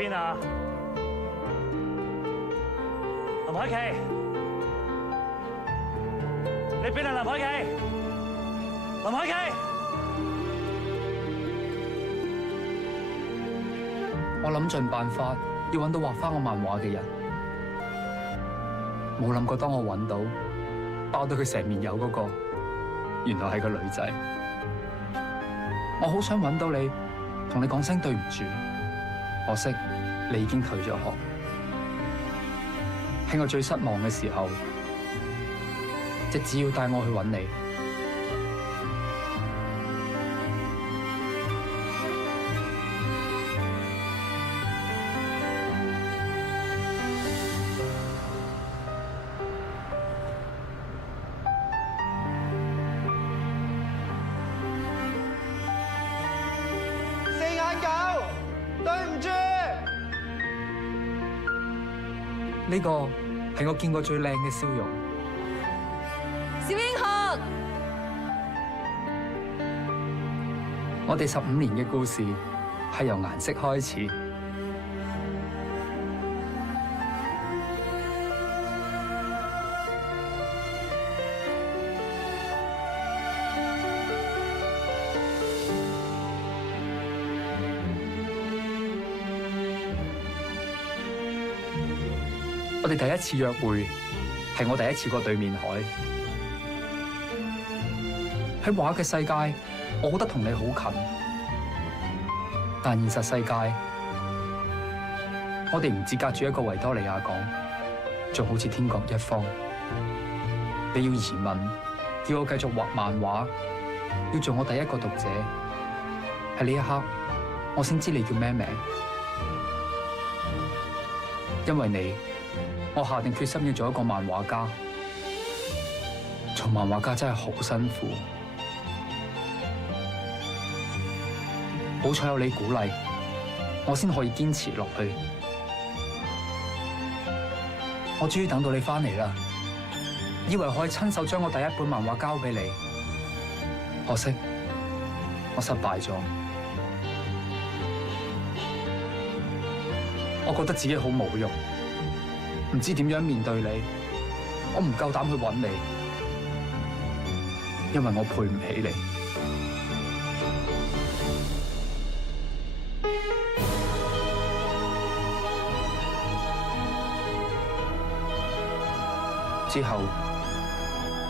邊啊？林海琪，你邊啊？林海琪，林海琪，我諗盡辦法要揾到畫翻我漫畫嘅人，冇諗過當我揾到包到佢成面有嗰個，原來係個女仔。我好想揾到你，同你講聲對唔住，可惜你已經退咗學。喺我最失望嘅時候，只要帶我去揾你。四眼狗，對唔住。呢個係我見過最靚嘅笑容。小英雄，我哋15年嘅故事係由顏色開始。我哋第一次約會係我第一次過對面海。喺畫嘅世界，我覺得同你好近，但現實世界，我哋唔止隔住一個維多利亞港，仲好似天各一方。你要移民，叫我繼續畫漫畫，要做我第一個讀者。喺呢一刻，我先知你叫咩名，因為你，我下定決心要做一個漫畫家。做漫畫家真係好辛苦，好彩有你鼓勵，我先可以堅持落去。我終於等到你翻嚟啦，以為可以親手將我第一本漫畫交俾你，可惜我失敗咗。我覺得自己好冇用，唔知點樣面對你，我唔夠膽去揾你，因為我配唔起你。之後，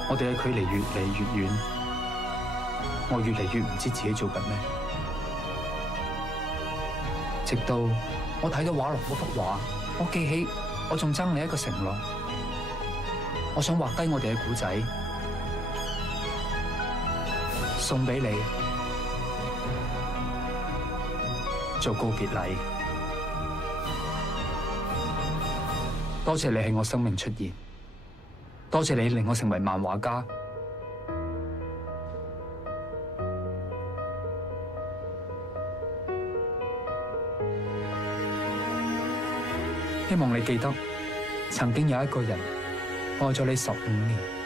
我哋嘅距離越嚟越遠，我越嚟越唔知自己做緊咩，直到我睇到畫廊嗰幅畫，我記起我仲爭你一個承諾，我想畫低我哋嘅故仔，送俾你做告別禮。多謝你喺我生命出現，多謝你令我成為漫畫家。希望你記得，曾經有一個人愛咗你15年。